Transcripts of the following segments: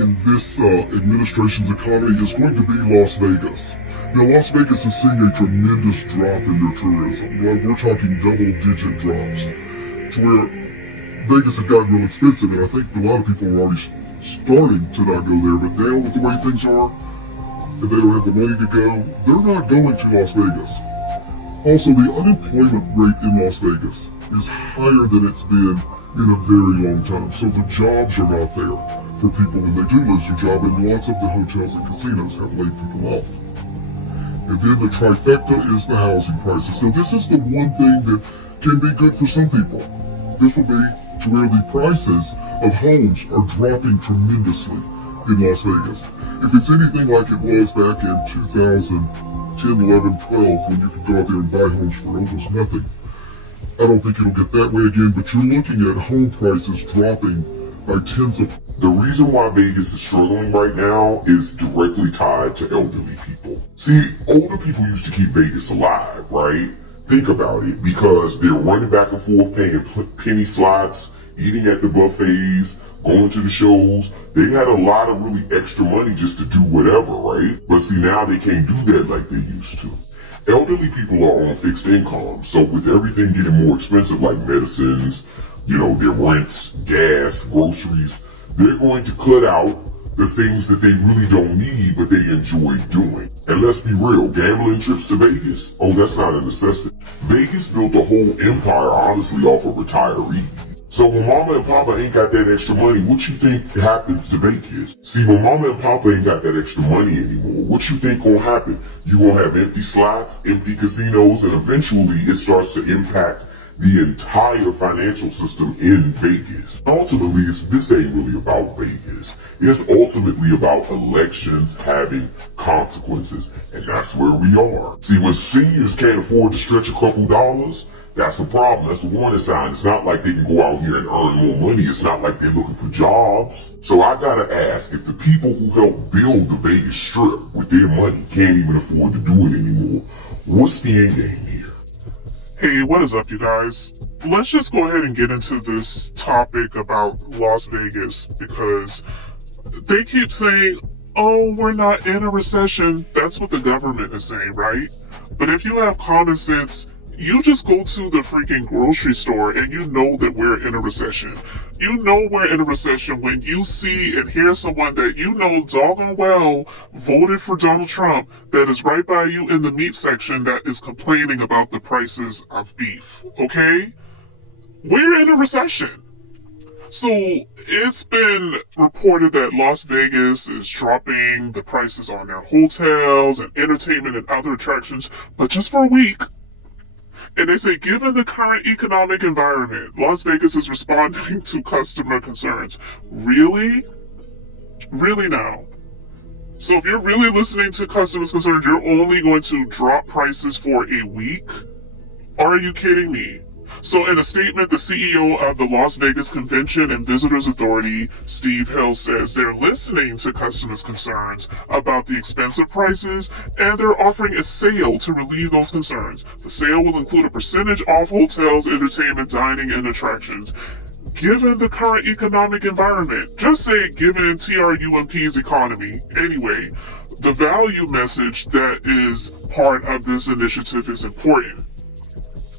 in this administration's economy is going to be Las Vegas. Now, Las Vegas is seeing a tremendous drop in their tourism. We're talking double-digit drops, to where Vegas had gotten real expensive, and I think a lot of people are already starting to not go there. But now, with the way things are, and they don't have the money to go, they're not going to Las Vegas. Also, the unemployment rate in Las Vegas is higher than it's been in a very long time. So the jobs are not there for people when they do lose their job, and lots of the hotels and casinos have laid people off. And then the trifecta is the housing prices. Now, this is the one thing that can be good for some people. This will be to where the prices of homes are dropping tremendously in Las Vegas. If it's anything like it was back in 2010, 11, 12, when you could go out there and buy homes for almost nothing, I don't think it'll get that way again, but you're looking at home prices dropping by tens of... The reason why Vegas is struggling right now is directly tied to elderly people. See, older people used to keep Vegas alive, right? Think about it, because they're running back and forth, paying penny slots, eating at the buffets, going to the shows. They had a lot of really extra money just to do whatever, right? But see, now they can't do that like they used to. Elderly people are on fixed incomes, so with everything getting more expensive, like medicines, their rents, gas, groceries, they're going to cut out the things that they really don't need, but they enjoy doing. And let's be real, gambling trips to Vegas, that's not a necessity. Vegas built a whole empire, honestly, off of retirees. So when Mama and Papa ain't got that extra money, what you think happens to Vegas? See, when Mama and Papa ain't got that extra money anymore, what you think gonna happen? You gonna have empty slots, empty casinos, and eventually it starts to impact the entire financial system in Vegas. Ultimately, this ain't really about Vegas. It's ultimately about elections having consequences, and that's where we are. See, when seniors can't afford to stretch a couple dollars, that's the problem. That's a warning sign. It's not like they can go out here and earn more money. It's not like they're looking for jobs. So I gotta ask, if the people who helped build the Vegas Strip with their money can't even afford to do it anymore, what's the end game here? Hey, what is up, you guys? Let's just go ahead and get into this topic about Las Vegas, because they keep saying, oh, we're not in a recession. That's what the government is saying, right? But if you have common sense, you just go to the freaking grocery store and you know that we're in a recession. You know we're in a recession when you see and hear someone that you know doggone well voted for Donald Trump that is right by you in the meat section that is complaining about the prices of beef, okay? We're in a recession. So it's been reported that Las Vegas is dropping the prices on their hotels and entertainment and other attractions, but just for a week. And they say, given the current economic environment, Las Vegas is responding to customer concerns. Really? Really now? So if you're really listening to customers' concerns, you're only going to drop prices for a week? Are you kidding me? So in a statement, the CEO of the Las Vegas Convention and Visitors Authority, Steve Hill, says they're listening to customers' concerns about the expensive prices, and they're offering a sale to relieve those concerns. The sale will include a percentage off hotels, entertainment, dining, and attractions. Given the current economic environment, just say given TRUMP's economy. Anyway, the value message that is part of this initiative is important.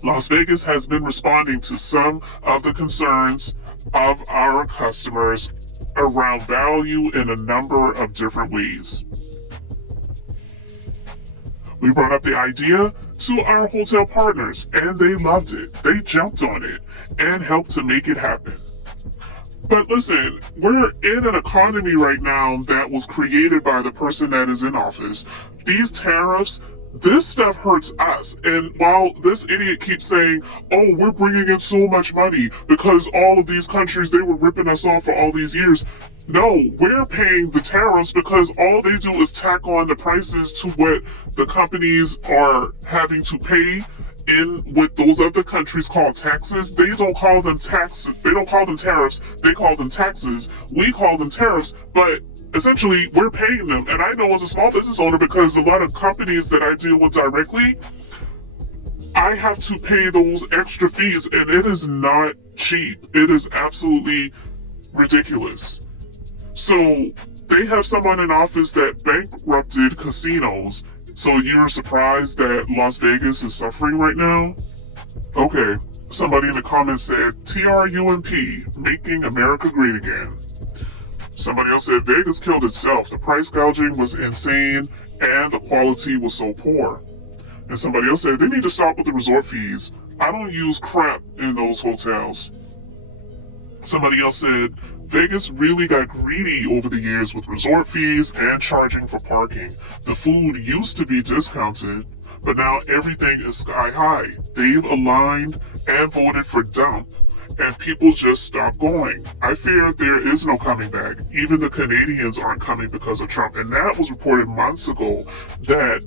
Las Vegas has been responding to some of the concerns of our customers around value in a number of different ways. We brought up the idea to our hotel partners, and they loved it. They jumped on it and helped to make it happen. But listen, we're in an economy right now that was created by the person that is in office. These tariffs, this stuff hurts us. And while this idiot keeps saying, oh, we're bringing in so much money because all of these countries, they were ripping us off for all these years. No, we're paying the tariffs because all they do is tack on the prices to what the companies are having to pay in what those other countries call taxes. They don't call them taxes. They don't call them tariffs. They call them taxes. We call them tariffs, but essentially, we're paying them. And I know as a small business owner, because a lot of companies that I deal with directly, I have to pay those extra fees, and it is not cheap. It is absolutely ridiculous. So they have someone in office that bankrupted casinos. So you're surprised that Las Vegas is suffering right now? Okay. Somebody in the comments said, TRUMP, making America great again. Somebody else said, Vegas killed itself. The price gouging was insane and the quality was so poor. And somebody else said, they need to stop with the resort fees. I don't use crap in those hotels. Somebody else said, Vegas really got greedy over the years with resort fees and charging for parking. The food used to be discounted, but now everything is sky high. They've aligned and voted for dump, and people just stop going. I fear there is no coming back. Even the Canadians aren't coming because of Trump, and that was reported months ago, that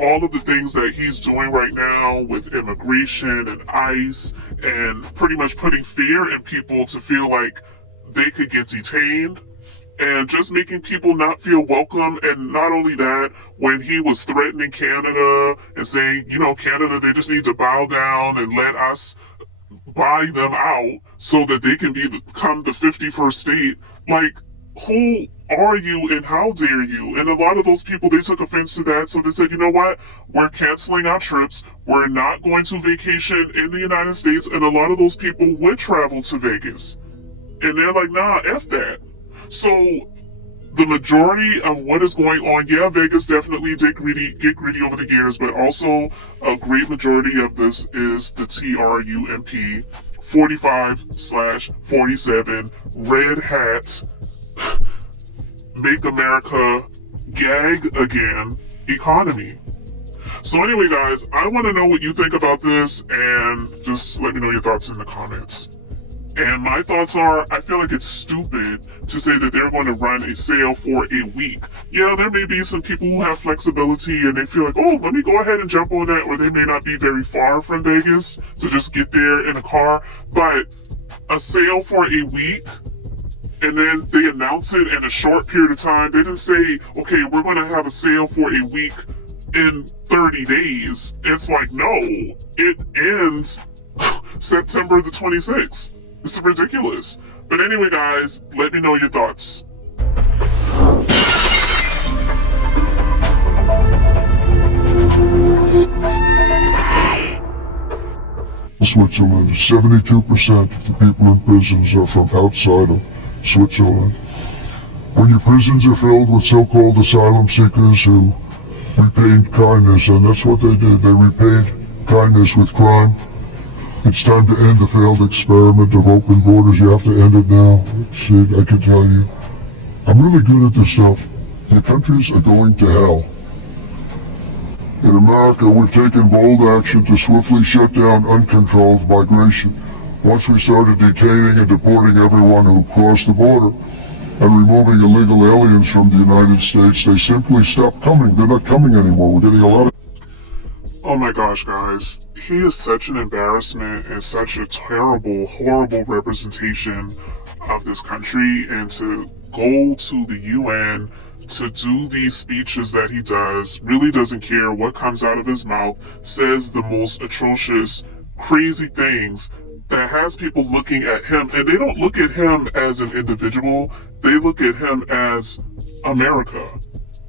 all of the things that he's doing right now with immigration and ICE and pretty much putting fear in people to feel like they could get detained and just making people not feel welcome. And not only that, when he was threatening Canada and saying, Canada, they just need to bow down and let us buy them out so that they can become the 51st state. Like, who are you and how dare you? And a lot of those people, they took offense to that. So they said, you know what? We're canceling our trips. We're not going to vacation in the United States. And a lot of those people would travel to Vegas. And they're like, nah, F that. So the majority of what is going on, yeah, Vegas definitely did get greedy over the years, but also a great majority of this is the TRUMP 45/47 red hat make America gag again economy. So anyway, guys, I want to know what you think about this, and just let me know your thoughts in the comments. And my thoughts are, I feel like it's stupid to say that they're going to run a sale for a week. Yeah, there may be some people who have flexibility and they feel like, oh, let me go ahead and jump on that, or they may not be very far from Vegas to just get there in a car. But a sale for a week, and then they announce it in a short period of time. They didn't say, okay, we're going to have a sale for a week in 30 days. It's like, no, it ends September the 26th. This is ridiculous. But anyway, guys, let me know your thoughts. Switzerland, 72% of the people in prisons are from outside of Switzerland. When your prisons are filled with so-called asylum seekers who repaid kindness, and that's what they did, they repaid kindness with crime. It's time to end the failed experiment of open borders. You have to end it now. See, I can tell you, I'm really good at this stuff. The countries are going to hell. In America, we've taken bold action to swiftly shut down uncontrolled migration. Once we started detaining and deporting everyone who crossed the border and removing illegal aliens from the United States, they simply stopped coming. They're not coming anymore. We're getting a lot of... Oh my gosh, guys. He is such an embarrassment and such a terrible, horrible representation of this country, and to go to the UN to do these speeches that he does, really doesn't care what comes out of his mouth, says the most atrocious, crazy things that has people looking at him, and they don't look at him as an individual, they look at him as America.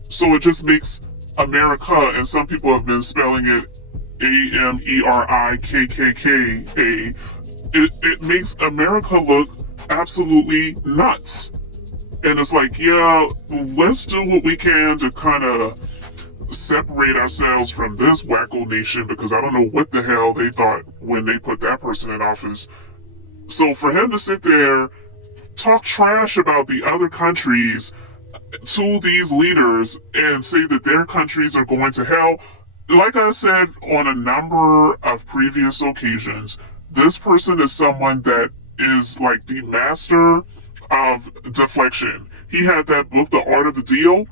So it just makes America, and some people have been spelling it AMERIKKKA, it makes America look absolutely nuts. And it's like, yeah, let's do what we can to kind of separate ourselves from this wacko nation, because I don't know what the hell they thought when they put that person in office. So for him to sit there, talk trash about the other countries to these leaders and say that their countries are going to hell, like I said on a number of previous occasions, this person is someone that is like the master of deflection. He had that book, The Art of the Deal.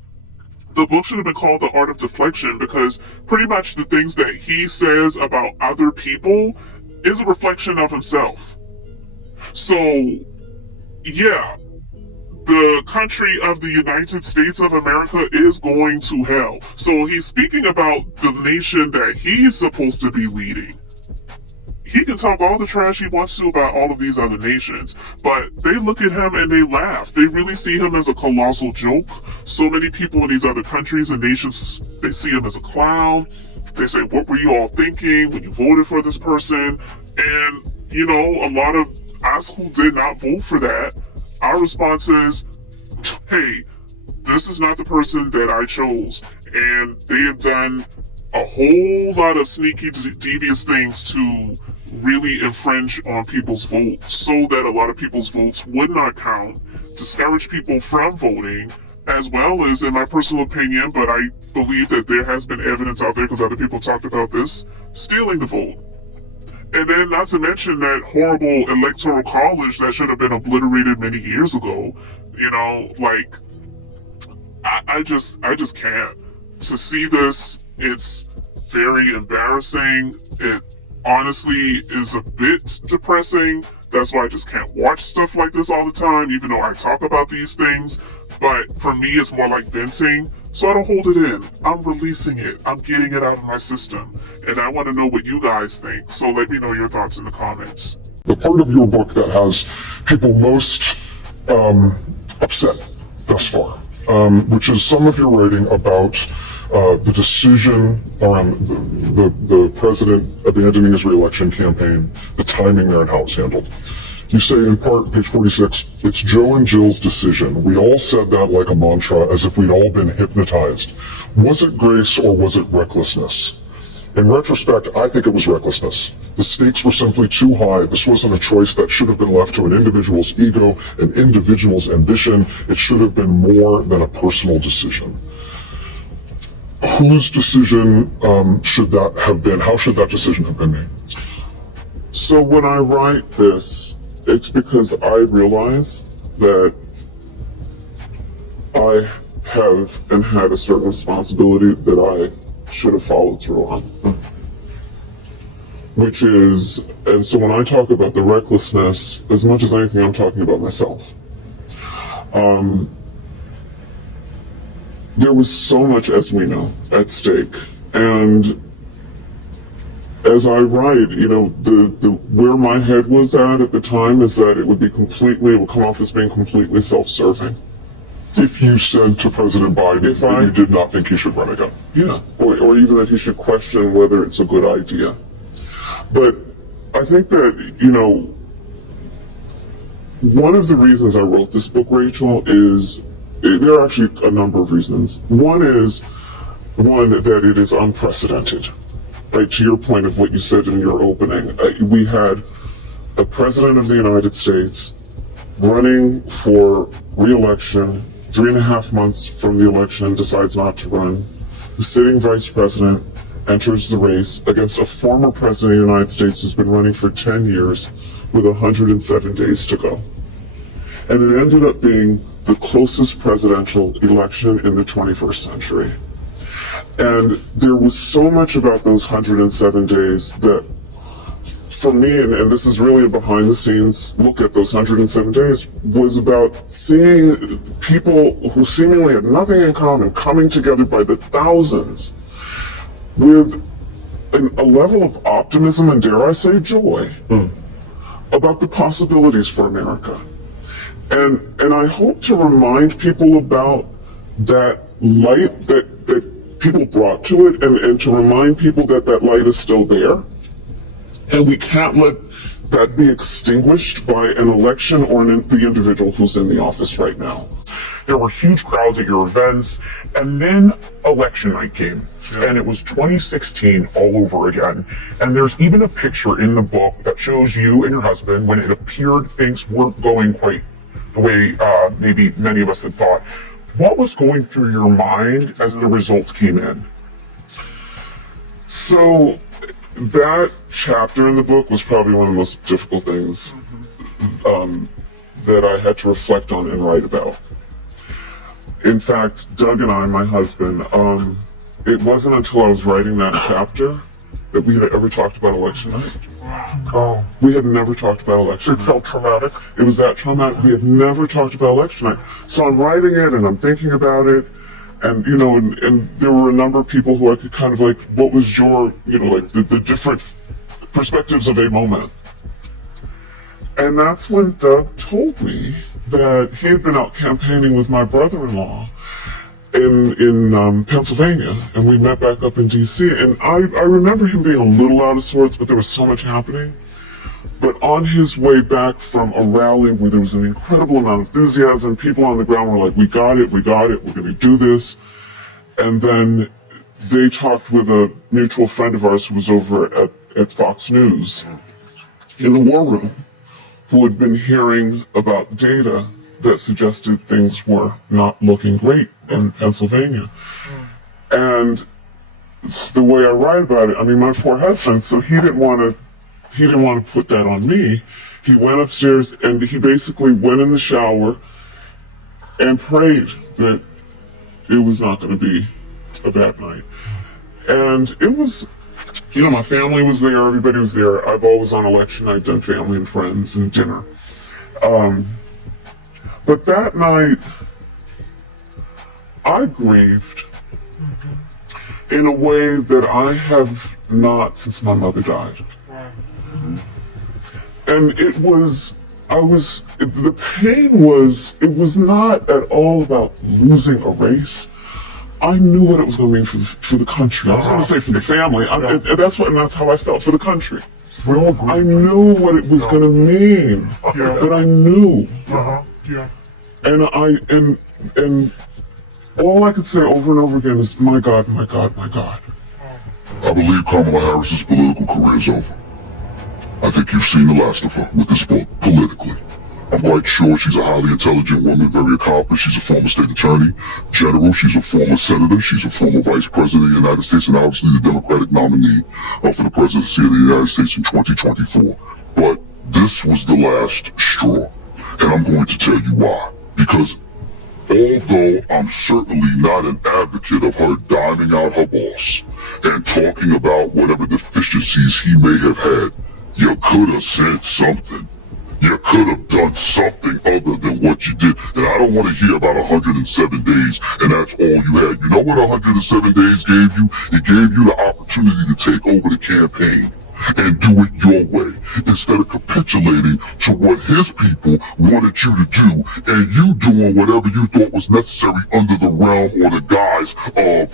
The book should have been called The Art of Deflection, because pretty much the things that he says about other people is a reflection of himself. So, yeah, the country of the United States of America is going to hell. So he's speaking about the nation that he's supposed to be leading. he can talk all the trash he wants to about all of these other nations, but they look at him and they laugh. They really see him as a colossal joke. So many people in these other countries and nations, they see him as a clown. They say, what were you all thinking when you voted for this person? And, you know, a lot of us who did not vote for that, our response is, hey, this is not the person that I chose. And they have done a whole lot of sneaky, devious things to really infringe on people's votes so that a lot of people's votes would not count, discourage people from voting, as well as, in my personal opinion, but I believe that there has been evidence out there because other people talked about this, stealing the vote. And then not to mention that horrible electoral college that should have been obliterated many years ago. You know, like, I just can't. To see this, it's very embarrassing. It honestly is a bit depressing. That's why I just can't watch stuff like this all the time, even though I talk about these things. But for me, it's more like venting. So I don't hold it in. I'm releasing it. I'm getting it out of my system. And I want to know what you guys think. So let me know your thoughts in the comments. The part of your book that has people most upset thus far, which is some of your writing about the decision around the president abandoning his re-election campaign, the timing there and how it was handled. You say in part, page 46, it's Joe and Jill's decision. We all said that like a mantra, as if we'd all been hypnotized. Was it grace or was it recklessness? In retrospect, I think it was recklessness. The stakes were simply too high. This wasn't a choice that should have been left to an individual's ego, an individual's ambition. It should have been more than a personal decision. Whose decision should that have been? How should that decision have been made? So when I write this, it's because I realize that I have and had a certain responsibility that I should have followed through on. Which is, and so when I talk about the recklessness, as much as anything, I'm talking about myself. There was so much, as we know, at stake. And as I write, you know, where my head was at the time is that it would come off as being completely self-serving. If you said to President Biden that you did not think he should run again. Yeah, or even that he should question whether it's a good idea. But I think that, you know, one of the reasons I wrote this book, Rachel, is, there are actually a number of reasons. One is, that it is unprecedented. Right, to your point of what you said in your opening, we had a president of the United States running for re-election, 3.5 months from the election, decides not to run. The sitting vice president enters the race against a former president of the United States who's been running for 10 years with 107 days to go. And it ended up being the closest presidential election in the 21st century. And there was so much about those 107 days that, for me, and this is really a behind-the-scenes look at those 107 days, was about seeing people who seemingly had nothing in common coming together by the thousands with a level of optimism and, dare I say, joy about the possibilities for America. And I hope to remind people about that light that people brought to it, and to remind people that that light is still there. And we can't let that be extinguished by an election or the individual who's in the office right now. There were huge crowds at your events, and then election night came, and it was 2016 all over again. And there's even a picture in the book that shows you and your husband when it appeared things weren't going quite the way maybe many of us had thought. What was going through your mind as the results came in? So that chapter in the book was probably one of the most difficult things that I had to reflect on and write about. In fact, Doug and I, my husband, it wasn't until I was writing that chapter that we had ever talked about election night. Oh, We had never talked about election it night. felt traumatic. It was that traumatic. We had never talked about election night. So I'm writing it and I'm thinking about it. And, you know, and there were a number of people who I could kind of like, what was your, you know, like the different perspectives of a moment. And that's when Doug told me that he had been out campaigning with my brother-in-law in Pennsylvania, and we met back up in DC. And I remember him being a little out of sorts, but there was so much happening. But on his way back from a rally where there was an incredible amount of enthusiasm, people on the ground were like, we got it, we're going to do this. And then they talked with a mutual friend of ours who was over at Fox News in the war room, who had been hearing about data that suggested things were not looking great in Pennsylvania. And the way I write about it, I mean, my poor husband, so he didn't want to put that on me. He went upstairs and he basically went in the shower and prayed that it was not going to be a bad night. And it was, you know, my family was there, everybody was there. I've always on election night done family and friends and dinner. But that night, I grieved in a way that I have not since my mother died. And the pain was, it was not at all about losing a race. I knew what it was going to mean for the country. I was going to say for the family. And that's how I felt for the country. I knew what it was going to mean, but I knew. And all I could say over and over again is, my God, my God, my God. I believe Kamala Harris's political career is over. I think you've seen the last of her with this book, politically. I'm quite sure she's a highly intelligent woman, very accomplished. She's a former state attorney general. She's a former senator. She's a former vice president of the United States, and obviously the Democratic nominee for the presidency of the United States in 2024. But this was the last straw, and I'm going to tell you why. Because although I'm certainly not an advocate of her diming out her boss and talking about whatever deficiencies he may have had, you could have said something. You could have done something other than what you did. And I don't want to hear about 107 days and that's all you had. You know what 107 days gave you? It gave you the opportunity to take over the campaign and do it your way instead of capitulating to what his people wanted you to do and you doing whatever you thought was necessary under the realm or the guise of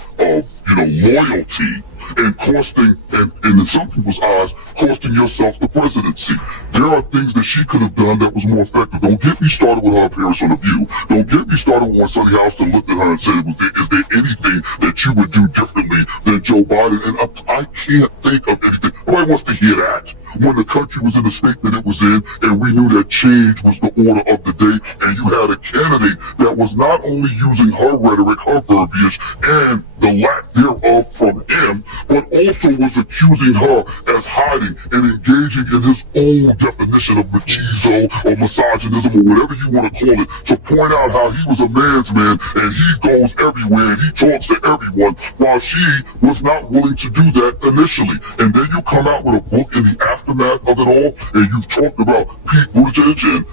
loyalty and costing, and in some people's eyes, costing yourself the presidency. There are things that she could have done that was more effective. Don't get me started with her appearance on The View. Don't get me started when Sonny Houston looked at her and said, is there anything that you would do differently than Joe Biden? And I can't think of anything. Nobody wants to hear that. When the country was in the state that it was in, and we knew that change was the order of the day, and you had a candidate that was not only using her rhetoric, her verbiage, and the lack thereof from him, but also was accusing her as hiding and engaging in his own definition of machismo or misogynism or whatever you want to call it, to point out how he was a man's man and he goes everywhere and he talks to everyone, while she was not willing to do that initially. And then you come out with a book in the aftermath of it all, and you've talked about Pete Buttigieg and,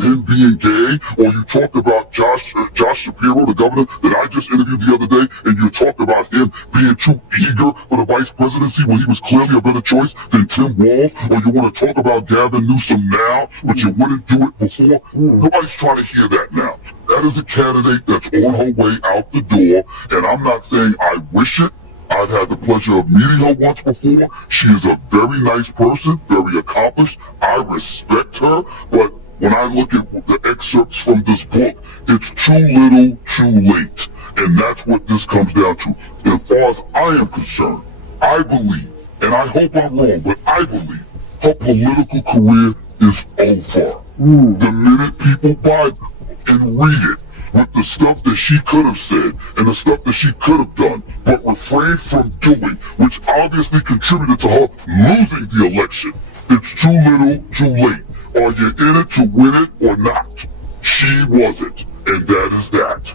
him being gay, or you talked about Josh Shapiro, the governor that I just interviewed the other day, and you talked about him being too eager for the vice presidency when he was clearly a better choice than Tim Walz, or you want to talk about Gavin Newsom now, but you wouldn't do it before. Nobody's trying to hear that now. That is a candidate that's on her way out the door, and I'm not saying I wish it. I've had the pleasure of meeting her once before. She is a very nice person, very accomplished. I respect her, but when I look at the excerpts from this book, it's too little, too late. And that's what this comes down to. As far as I am concerned, I believe, and I hope I'm wrong, but I believe her political career is over. The minute people buy and read it, with the stuff that she could have said and the stuff that she could have done, but refrained from doing, which obviously contributed to her losing the election. It's too little, too late. Are you in it to win it or not? She wasn't, and that is that.